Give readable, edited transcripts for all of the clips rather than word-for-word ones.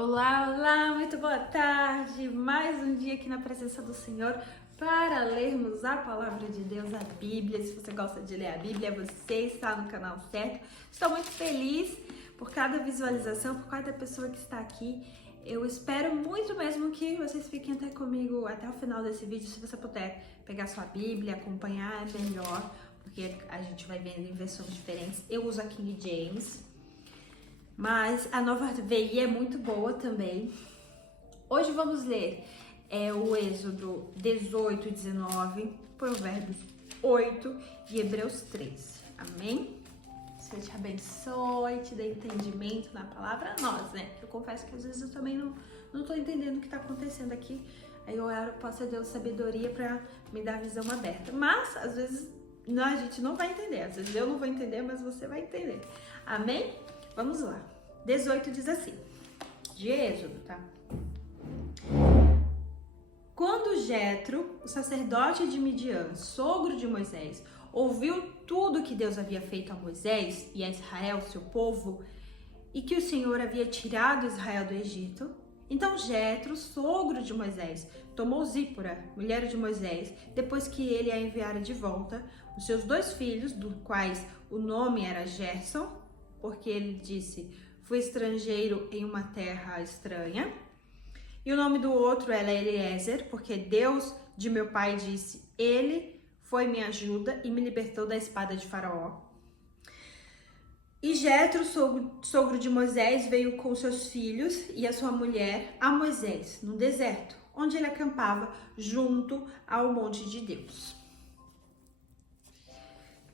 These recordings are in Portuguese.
Olá, olá, muito boa tarde. Mais um dia aqui na presença do Senhor para lermos a palavra de Deus, a Bíblia. Se você gosta de ler a Bíblia, você está no canal certo. Estou muito feliz por cada visualização, por cada pessoa que está aqui. Eu espero muito mesmo que vocês fiquem até comigo até o final desse vídeo. Se você puder pegar sua Bíblia, acompanhar, é melhor, porque a gente vai vendo em versões diferentes. Eu uso a King James, mas a nova VI é muito boa também. Hoje vamos ler o Êxodo 18 e 19, Provérbios 8 e Hebreus 13. Amém? Senhor te abençoe, te dê entendimento na palavra a nós, né? Eu confesso que às vezes eu também não tô entendendo o que tá acontecendo aqui. Aí eu oro, posso Deus sabedoria para me dar a visão aberta. Mas às vezes a gente não vai entender. Às vezes eu não vou entender, mas você vai entender. Amém? Vamos lá. 18 diz assim, de Êxodo, tá? Quando Jetro, o sacerdote de Midian, sogro de Moisés, ouviu tudo que Deus havia feito a Moisés e a Israel, seu povo, e que o Senhor havia tirado Israel do Egito, então Jetro, sogro de Moisés, tomou Zípora, mulher de Moisés, depois que ele a enviara de volta, os seus 2 filhos, dos quais o nome era Gerson, porque ele disse: fui estrangeiro em uma terra estranha. E o nome do outro era Eliezer, porque Deus de meu pai disse: ele foi minha ajuda e me libertou da espada de Faraó. E Jetro, sogro de Moisés, veio com seus filhos e a sua mulher a Moisés, no deserto, onde ele acampava junto ao monte de Deus.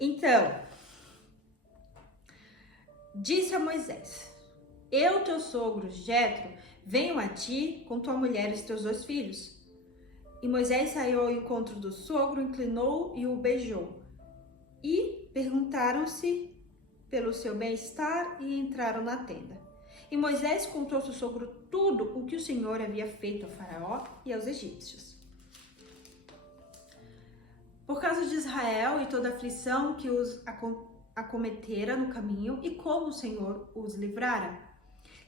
Então, disse a Moisés: eu, teu sogro, Jetro, venho a ti com tua mulher e os teus 2 filhos. E Moisés saiu ao encontro do sogro, inclinou e o beijou. E perguntaram-se pelo seu bem-estar e entraram na tenda. E Moisés contou ao seu sogro tudo o que o Senhor havia feito a Faraó e aos egípcios. Por causa de Israel e toda a aflição que os acometera no caminho e como o Senhor os livrara.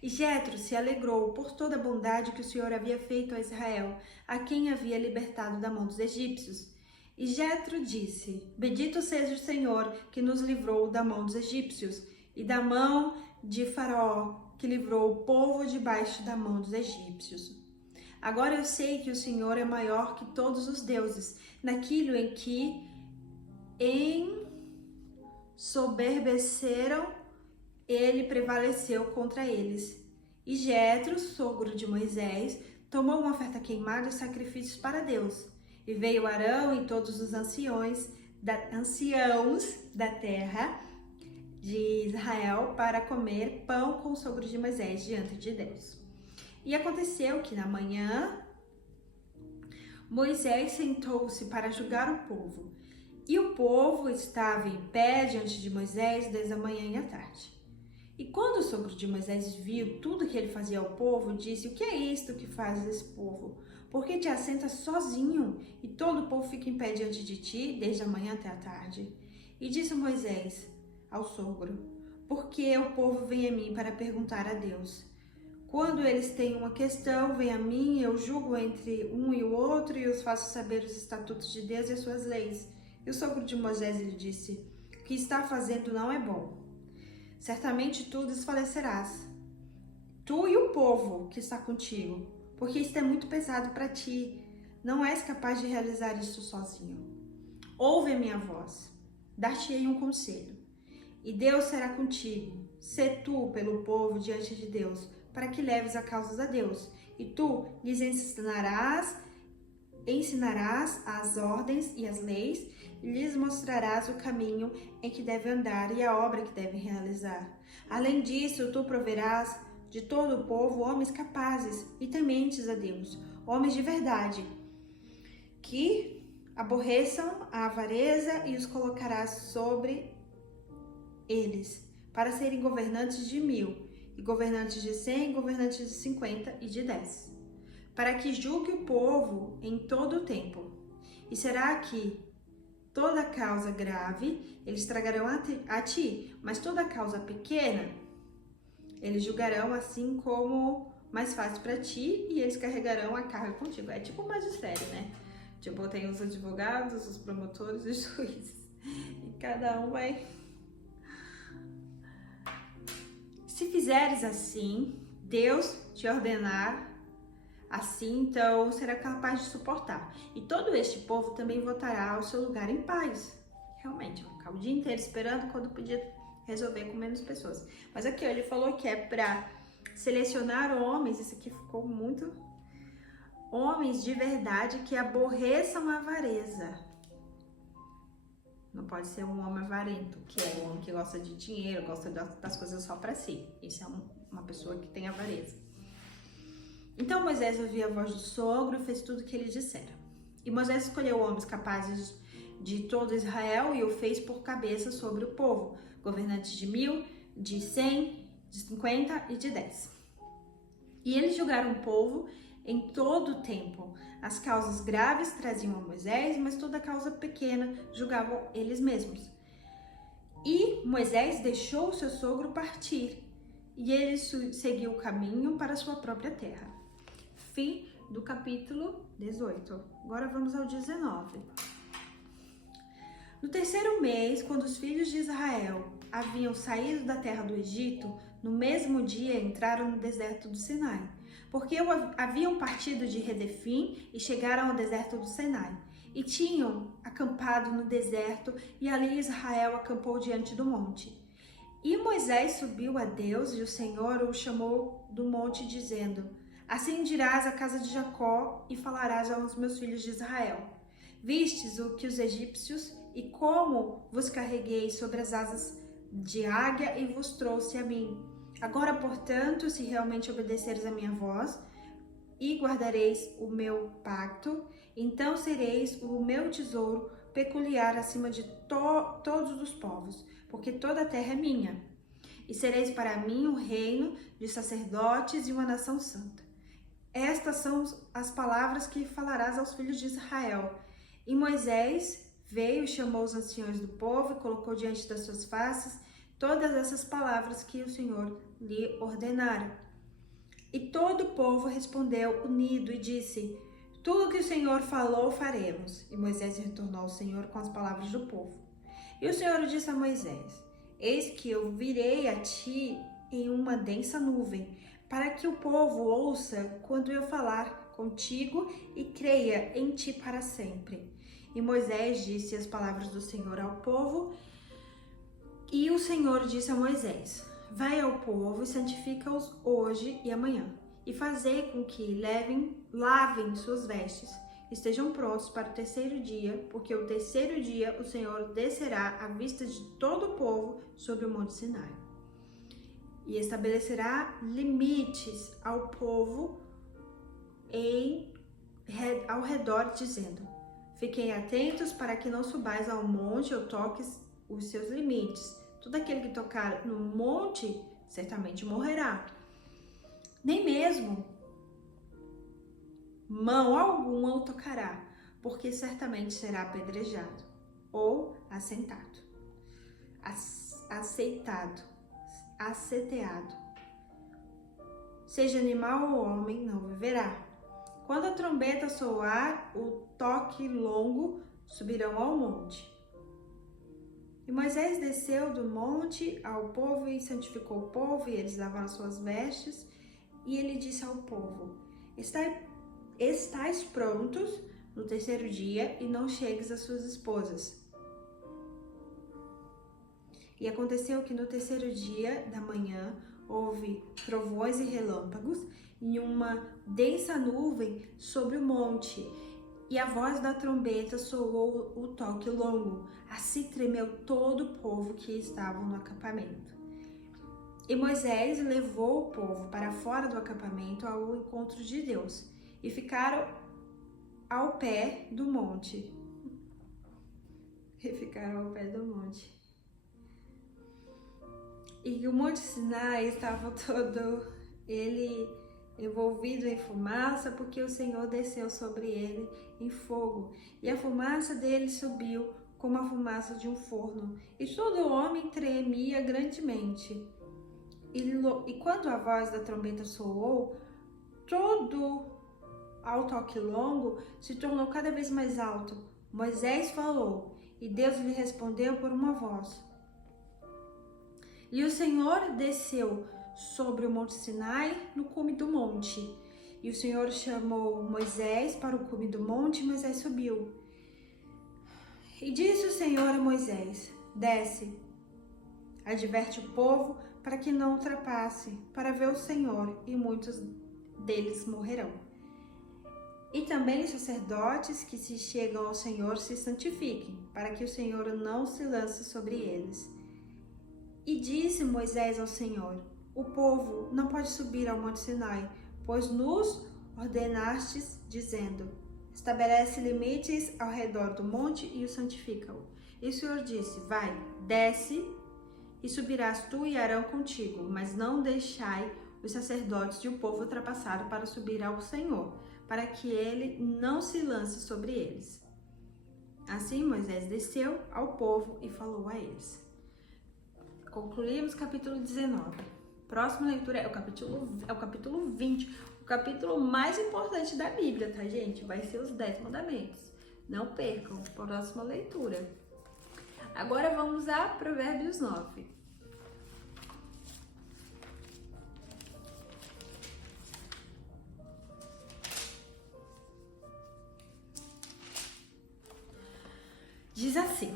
E Jetro se alegrou por toda a bondade que o Senhor havia feito a Israel, a quem havia libertado da mão dos egípcios. E Jetro disse: bendito seja o Senhor que nos livrou da mão dos egípcios e da mão de Faraó, que livrou o povo debaixo da mão dos egípcios. Agora eu sei que o Senhor é maior que todos os deuses, naquilo em que ensoberbeceram, ele prevaleceu contra eles. E Jetro, sogro de Moisés, tomou uma oferta queimada e sacrifícios para Deus. E veio Arão e todos os anciãos da terra de Israel para comer pão com o sogro de Moisés diante de Deus. E aconteceu que na manhã Moisés sentou-se para julgar o povo. E o povo estava em pé diante de Moisés desde a manhã e à tarde. E quando o sogro de Moisés viu tudo que ele fazia ao povo, disse: o que é isto que faz esse povo? Por que te assentas sozinho e todo o povo fica em pé diante de ti, desde a manhã até a tarde? E disse Moisés ao sogro: porque o povo vem a mim para perguntar a Deus. Quando eles têm uma questão, vem a mim, eu julgo entre um e o outro e os faço saber os estatutos de Deus e as suas leis. E o sogro de Moisés lhe disse: o que está fazendo não é bom. Certamente tu desfalecerás, tu e o povo que está contigo, porque isto é muito pesado para ti. Não és capaz de realizar isso sozinho. Ouve a minha voz, dar-te-ei um conselho, e Deus será contigo. Sê tu pelo povo diante de Deus, para que leves a causa a Deus, e tu lhes ensinarás as ordens e as leis, e lhes mostrarás o caminho em que devem andar e a obra que devem realizar. Além disso, tu proverás de todo o povo homens capazes e tementes a Deus, homens de verdade, que aborreçam a avareza, e os colocarás sobre eles, para serem governantes de 1000, e governantes de 100, governantes de 50 e de 10, para que julgue o povo em todo o tempo. E será que toda causa grave eles tragarão a ti, mas toda causa pequena eles julgarão assim como mais fácil para ti e eles carregarão a carga contigo. É tipo um magistério, né? Tipo, tem os advogados, os promotores e os juízes. E cada um vai... Se fizeres assim, Deus te ordenar assim, então será capaz de suportar. E todo este povo também voltará ao seu lugar em paz. Realmente, vão ficar o dia inteiro esperando quando podia resolver com menos pessoas. Mas aqui, ó, ele falou que é para selecionar homens, isso aqui ficou muito... Homens de verdade que aborreçam a avareza. Não pode ser um homem avarento, que é um homem que gosta de dinheiro, gosta das coisas só para si. Isso é uma pessoa que tem avareza. Então Moisés ouviu a voz do sogro e fez tudo o que ele dissera. E Moisés escolheu homens capazes de todo Israel e o fez por cabeça sobre o povo, governantes de 1000, de 100, de 50 e de 10. E eles julgaram o povo em todo o tempo. As causas graves traziam a Moisés, mas toda causa pequena julgavam eles mesmos. E Moisés deixou o seu sogro partir, e ele seguiu o caminho para a sua própria terra. Fim do capítulo 18. Agora vamos ao 19. No terceiro mês, quando os filhos de Israel haviam saído da terra do Egito, no mesmo dia entraram no deserto do Sinai, porque haviam partido de Redefim e chegaram ao deserto do Sinai, e tinham acampado no deserto, e ali Israel acampou diante do monte. E Moisés subiu a Deus, e o Senhor o chamou do monte, dizendo: Assim dirás à casa de Jacó e falarás aos meus filhos de Israel: Vistes o que os egípcios e como vos carreguei sobre as asas de águia e vos trouxe a mim. Agora, portanto, se realmente obedeceres a minha voz e guardareis o meu pacto, então sereis o meu tesouro peculiar acima de todos os povos, porque toda a terra é minha. E sereis para mim um reino de sacerdotes e uma nação santa. Estas são as palavras que falarás aos filhos de Israel. E Moisés veio, chamou os anciões do povo e colocou diante das suas faces todas essas palavras que o Senhor lhe ordenara. E todo o povo respondeu unido e disse: Tudo que o Senhor falou, faremos. E Moisés retornou ao Senhor com as palavras do povo. E o Senhor disse a Moisés: Eis que eu virei a ti em uma densa nuvem, para que o povo ouça quando eu falar contigo e creia em ti para sempre. E Moisés disse as palavras do Senhor ao povo, e o Senhor disse a Moisés: Vai ao povo e santifica-os hoje e amanhã, e fazei com que lavem suas vestes, estejam prontos para o terceiro dia, porque o terceiro dia o Senhor descerá à vista de todo o povo sobre o monte Sinai. E estabelecerá limites ao povo ao redor, dizendo: Fiquem atentos para que não subais ao monte ou toques os seus limites. Todo aquele que tocar no monte certamente morrerá. Nem mesmo mão alguma o tocará, porque certamente será apedrejado ou aceteado. Seja animal ou homem, não viverá. Quando a trombeta soar, o toque longo, subirão ao monte. E Moisés desceu do monte ao povo e santificou o povo, e eles lavaram suas vestes. E ele disse ao povo: Estais prontos no terceiro dia, e não chegues às suas esposas. E aconteceu que no terceiro dia da manhã houve trovões e relâmpagos e uma densa nuvem sobre o monte, e a voz da trombeta soou o toque longo. Assim tremeu todo o povo que estava no acampamento. E Moisés levou o povo para fora do acampamento ao encontro de Deus, e ficaram ao pé do monte. E o Monte Sinai estava todo ele envolvido em fumaça, porque o Senhor desceu sobre ele em fogo, e a fumaça dele subiu como a fumaça de um forno, e todo homem tremia grandemente. E quando a voz da trombeta soou, todo ao toque longo se tornou cada vez mais alto. Moisés falou, e Deus lhe respondeu por uma voz. E o Senhor desceu sobre o monte Sinai, no cume do monte. E o Senhor chamou Moisés para o cume do monte, e Moisés subiu. E disse o Senhor a Moisés, desce, adverte o povo para que não ultrapasse, para ver o Senhor, e muitos deles morrerão. E também os sacerdotes que se chegam ao Senhor se santifiquem, para que o Senhor não se lance sobre eles. E disse Moisés ao Senhor, o povo não pode subir ao monte Sinai, pois nos ordenastes, dizendo, estabelece limites ao redor do monte e o santifica-o. E o Senhor disse, vai, desce, e subirás tu e Arão contigo, mas não deixai os sacerdotes e o povo ultrapassar para subir ao Senhor, para que ele não se lance sobre eles. Assim Moisés desceu ao povo e falou a eles. Concluímos capítulo 19. Próxima leitura é o capítulo 20, o capítulo mais importante da Bíblia, tá, gente? Vai ser os 10 mandamentos. Não percam, próxima leitura. Agora vamos a Provérbios 9. Diz assim,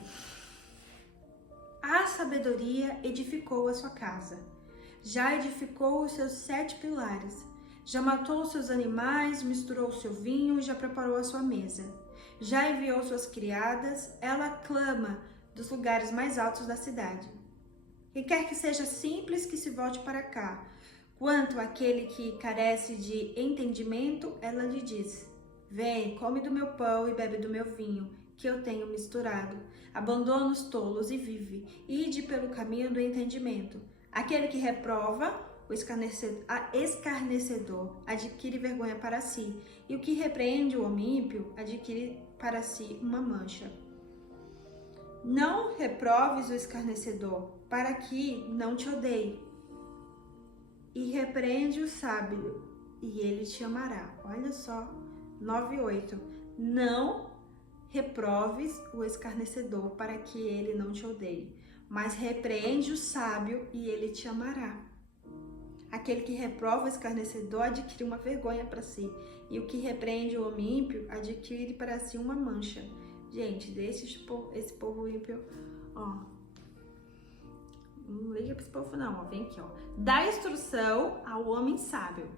a sabedoria edificou a sua casa, já edificou os seus 7 pilares, já matou os seus animais, misturou o seu vinho, já preparou a sua mesa, já enviou suas criadas, ela clama dos lugares mais altos da cidade. Quem quer que seja simples, que se volte para cá. Quanto àquele que carece de entendimento, ela lhe diz, vem, come do meu pão e bebe do meu vinho, que eu tenho misturado. Abandona os tolos e vive. Ide pelo caminho do entendimento. Aquele que reprova, o escarnecedor, adquire vergonha para si. E o que repreende o homem ímpio, adquire para si uma mancha. Não reproves o escarnecedor, para que não te odeie. E repreende o sábio, e ele te amará. Olha só, 9:8. Não reproves o escarnecedor para que ele não te odeie, mas repreende o sábio e ele te amará. Aquele que reprova o escarnecedor adquire uma vergonha para si, e o que repreende o homem ímpio adquire para si uma mancha. Gente, deixa esse povo ímpio, ó. Não liga para esse povo não, ó. Vem aqui, ó. Dá instrução ao homem sábio.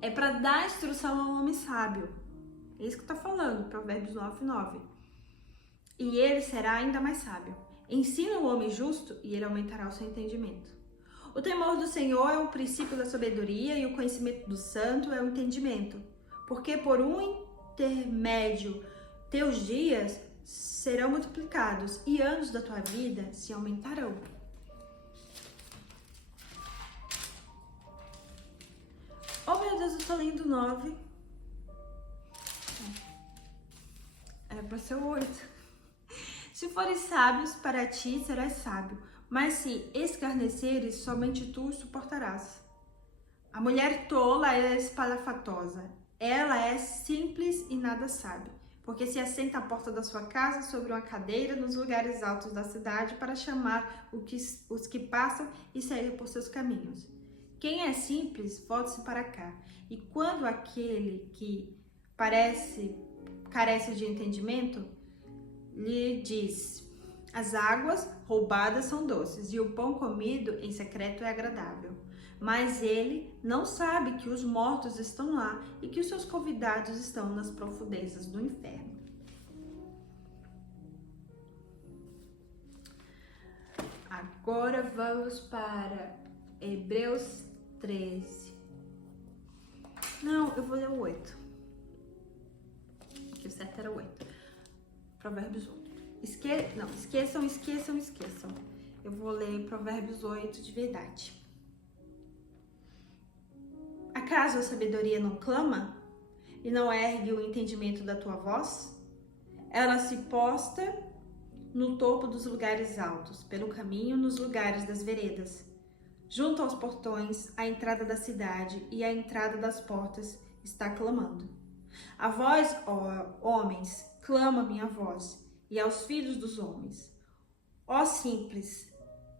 É para dar instrução ao homem sábio. É isso que tá falando, Provérbios 9:9. E ele será ainda mais sábio. Ensina o homem justo e ele aumentará o seu entendimento. O temor do Senhor é o princípio da sabedoria e o conhecimento do santo é o entendimento. Porque por um intermédio teus dias serão multiplicados e anos da tua vida se aumentarão. Oh meu Deus, eu tô lendo 9. Era para ser 8. Se fores sábios, para ti serás sábio, mas se escarneceres, somente tu suportarás. A mulher tola é espalhafatosa, ela é simples e nada sabe, porque se assenta à porta da sua casa sobre uma cadeira nos lugares altos da cidade para chamar os que passam e sair por seus caminhos. Quem é simples, volte-se para cá, e quando aquele que carece de entendimento, lhe diz, as águas roubadas são doces e o pão comido em secreto é agradável. Mas ele não sabe que os mortos estão lá e que os seus convidados estão nas profundezas do inferno. Agora vamos para Hebreus 13. Não, eu vou ler o 8. Porque o certo era o 8. Provérbios 8. Esqueçam. Eu vou ler Provérbios 8 de verdade. Acaso a sabedoria não clama e não ergue o entendimento da tua voz? Ela se posta no topo dos lugares altos, pelo caminho nos lugares das veredas. junto aos portões, à entrada da cidade e à entrada das portas, está clamando. A vós, ó homens, clama minha voz, e aos filhos dos homens. Ó simples,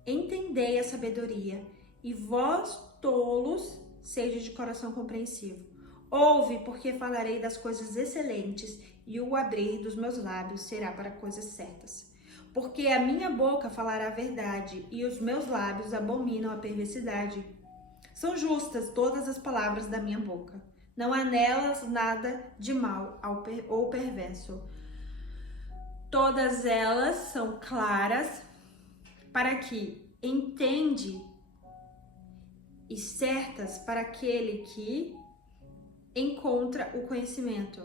entendei a sabedoria, e vós, tolos, sede de coração compreensivo. Ouve, porque falarei das coisas excelentes, e o abrir dos meus lábios será para coisas certas. Porque a minha boca falará a verdade, e os meus lábios abominam a perversidade. São justas todas as palavras da minha boca. Não há nelas nada de mal ou perverso. Todas elas são claras para que entende e certas para aquele que encontra o conhecimento.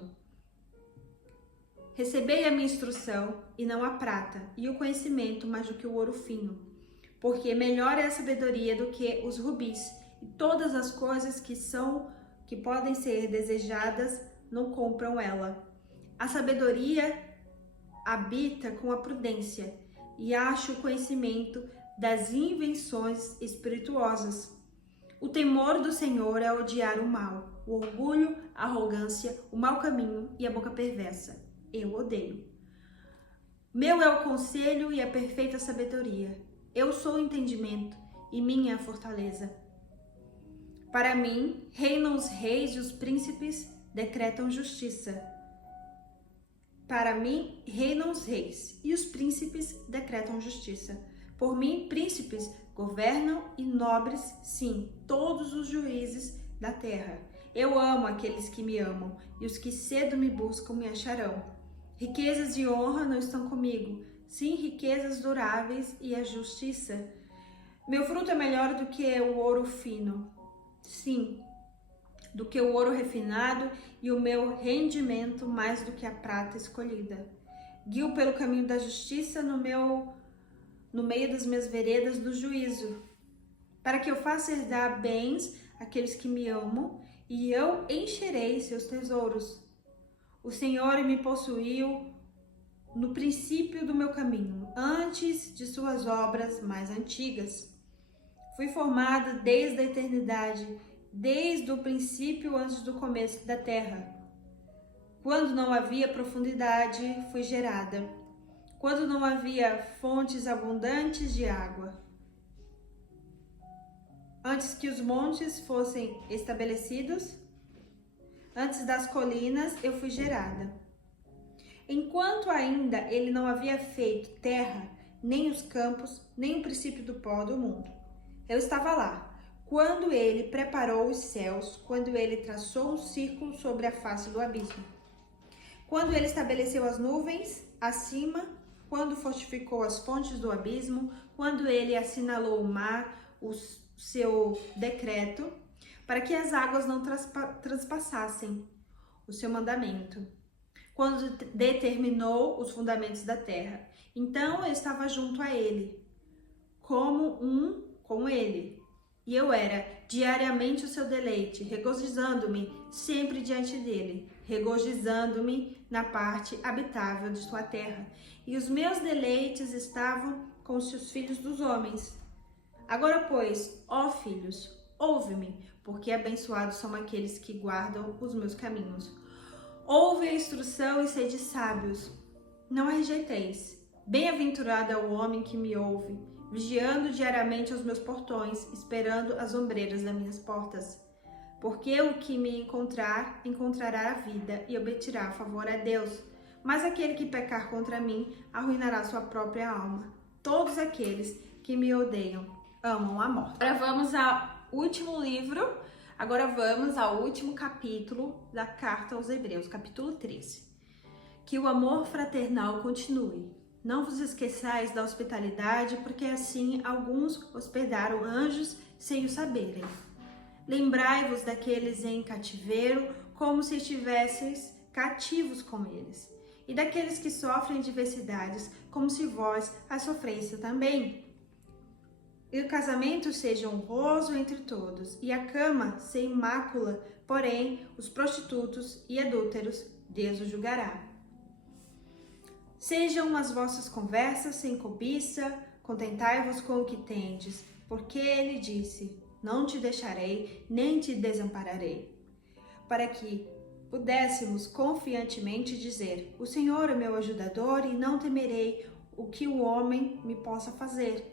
Recebei a minha instrução e não a prata, e o conhecimento mais do que o ouro fino, porque melhor é a sabedoria do que os rubis, e todas as coisas que podem ser desejadas não compram ela. A sabedoria habita com a prudência e acha o conhecimento das invenções espirituosas. O temor do Senhor é odiar o mal, o orgulho, a arrogância, o mau caminho e a boca perversa. Eu odeio. Meu é o conselho e a perfeita sabedoria. Eu sou o entendimento e minha é a fortaleza. Para mim, reinam os reis e os príncipes decretam justiça. Para mim, reinam os reis e os príncipes decretam justiça. Por mim, príncipes governam e nobres, sim, todos os juízes da terra. Eu amo aqueles que me amam, e os que cedo me buscam me acharão. Riquezas e honra não estão comigo, sim, riquezas duráveis e a justiça. Meu fruto é melhor do que o ouro fino, sim, do que o ouro refinado, e o meu rendimento mais do que a prata escolhida. Guio pelo caminho da justiça no meio das minhas veredas do juízo, para que eu faça herdar bens àqueles que me amam, e eu encherei seus tesouros. O Senhor me possuiu no princípio do meu caminho, antes de suas obras mais antigas. Fui formada desde a eternidade, desde o princípio, antes do começo da terra. Quando não havia profundidade, fui gerada. Quando não havia fontes abundantes de água. Antes que os montes fossem estabelecidos, antes das colinas, eu fui gerada. Enquanto ainda ele não havia feito terra, nem os campos, nem o princípio do pó do mundo. Eu estava lá, quando ele preparou os céus, quando ele traçou um círculo sobre a face do abismo. Quando ele estabeleceu as nuvens acima, quando fortificou as fontes do abismo, quando ele assinalou o mar, o seu decreto, para que as águas não transpassassem o seu mandamento. Quando determinou os fundamentos da terra, então eu estava junto a ele, como um com ele. E eu era diariamente o seu deleite, regozijando-me sempre diante dele, regozijando-me na parte habitável de sua terra. E os meus deleites estavam com os seus filhos dos homens. Agora, pois, ó filhos, ouve-me, porque abençoados são aqueles que guardam os meus caminhos. Ouve a instrução e sede sábios, não a rejeiteis. Bem-aventurado é o homem que me ouve, vigiando diariamente aos meus portões, esperando as ombreiras das minhas portas. Porque o que me encontrar, encontrará a vida e obterá favor a Deus. Mas aquele que pecar contra mim, arruinará sua própria alma. Todos aqueles que me odeiam amam a morte. Agora vamos ao último livro, agora vamos ao último capítulo da Carta aos Hebreus, capítulo 13. Que o amor fraternal continue. Não vos esqueçais da hospitalidade, porque assim alguns hospedaram anjos sem o saberem. Lembrai-vos daqueles em cativeiro, como se estivesseis cativos com eles, e daqueles que sofrem adversidades, como se vós as sofresse também. E o casamento seja honroso entre todos, e a cama sem mácula, porém os prostitutos e adúlteros Deus os julgará. Sejam as vossas conversas sem cobiça, contentai-vos com o que tendes. porque ele disse: não te deixarei, nem te desampararei. Para que pudéssemos confiantemente dizer: o Senhor é meu ajudador e não temerei o que o homem me possa fazer.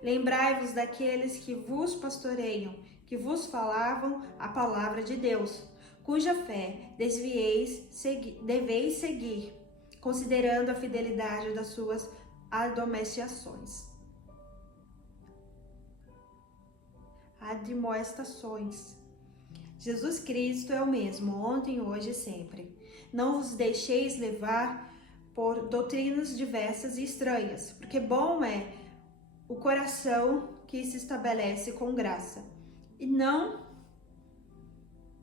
Lembrai-vos daqueles que vos pastoreiam, que vos falavam a palavra de Deus, cuja fé deveis seguir, considerando a fidelidade das suas admoestações. Jesus Cristo é o mesmo, ontem, hoje e sempre. Não vos deixeis levar por doutrinas diversas e estranhas, porque bom é o coração que se estabelece com graça, e não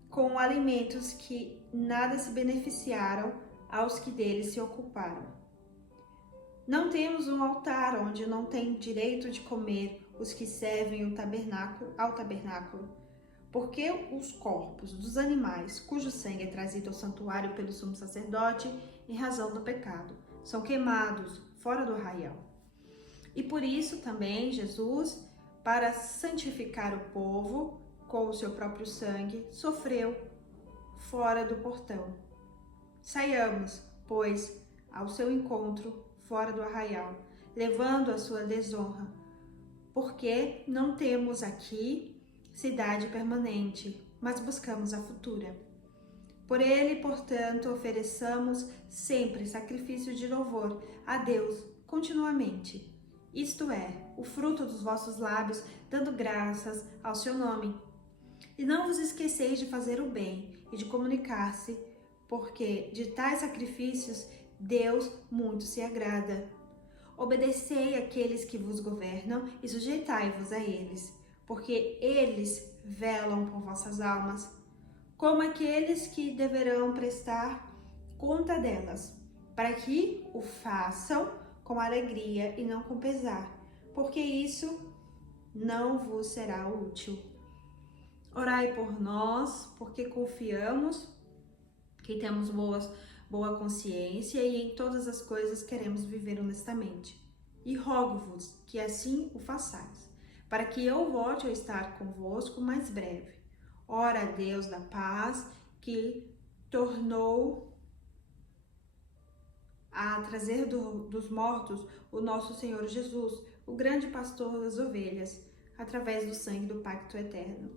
com alimentos que nada se beneficiaram aos que deles se ocuparam. Não temos um altar onde não tem direito de comer os que servem ao tabernáculo, porque os corpos dos animais, cujo sangue é trazido ao santuário pelo sumo sacerdote em razão do pecado, são queimados fora do arraial. E por isso também Jesus, para santificar o povo com o seu próprio sangue, sofreu fora do portão. Saiamos, pois, ao seu encontro fora do arraial, levando a sua desonra, porque não temos aqui cidade permanente, mas buscamos a futura. Por ele, portanto, ofereçamos sempre sacrifício de louvor a Deus continuamente. Isto é, o fruto dos vossos lábios, dando graças ao seu nome. E não vos esqueceis de fazer o bem e de comunicar-se, porque de tais sacrifícios Deus muito se agrada. Obedecei àqueles que vos governam e sujeitai-vos a eles, porque eles velam por vossas almas, como aqueles que deverão prestar conta delas, para que o façam com alegria e não com pesar, porque isso não vos será útil. Orai por nós, porque confiamos que temos boa consciência e em todas as coisas queremos viver honestamente. E rogo-vos que assim o façais, para que eu volte a estar convosco mais breve. Ora a Deus da paz, que tornou a trazer dos mortos o nosso Senhor Jesus, o grande pastor das ovelhas, através do sangue do pacto eterno.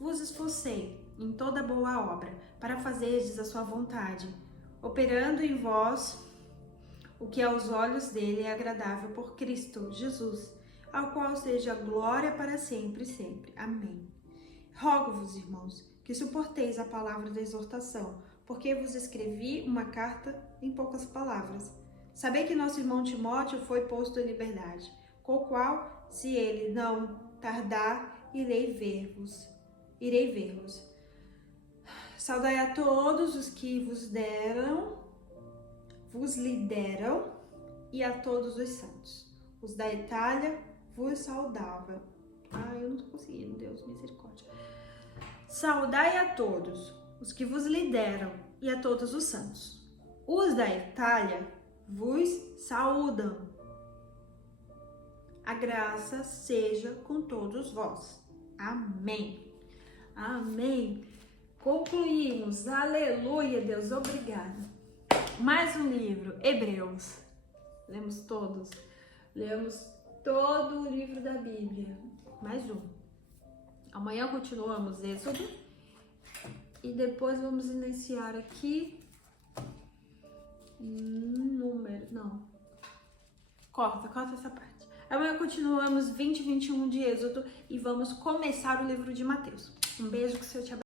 Vos esforcei em toda boa obra, para fazerdes a sua vontade, operando em vós o que aos olhos dele é agradável por Cristo Jesus, ao qual seja a glória para sempre e sempre. Amém. Rogo-vos, irmãos, que suporteis a palavra da exortação, porque vos escrevi uma carta em poucas palavras. Sabei que nosso irmão Timóteo foi posto em liberdade, com o qual, se ele não tardar, irei ver-vos. Saudai a todos os que vos lideram e a todos os santos. Os da Itália vos saudavam. Eu não tô conseguindo, Deus, misericórdia. Saudai a todos os que vos lideram e a todos os santos. Os da Itália vos saúdam. A graça seja com todos vós. Amém. Amém. Concluímos. Aleluia, Deus, obrigada. Mais um livro, Hebreus. Lemos todos. Lemos todo o livro da Bíblia. Mais um. Amanhã continuamos Êxodo. E depois vamos iniciar aqui. Corta essa parte. Amanhã continuamos 20 e 21 de Êxodo. E vamos começar o livro de Mateus. Um beijo, que o Senhor te abençoe.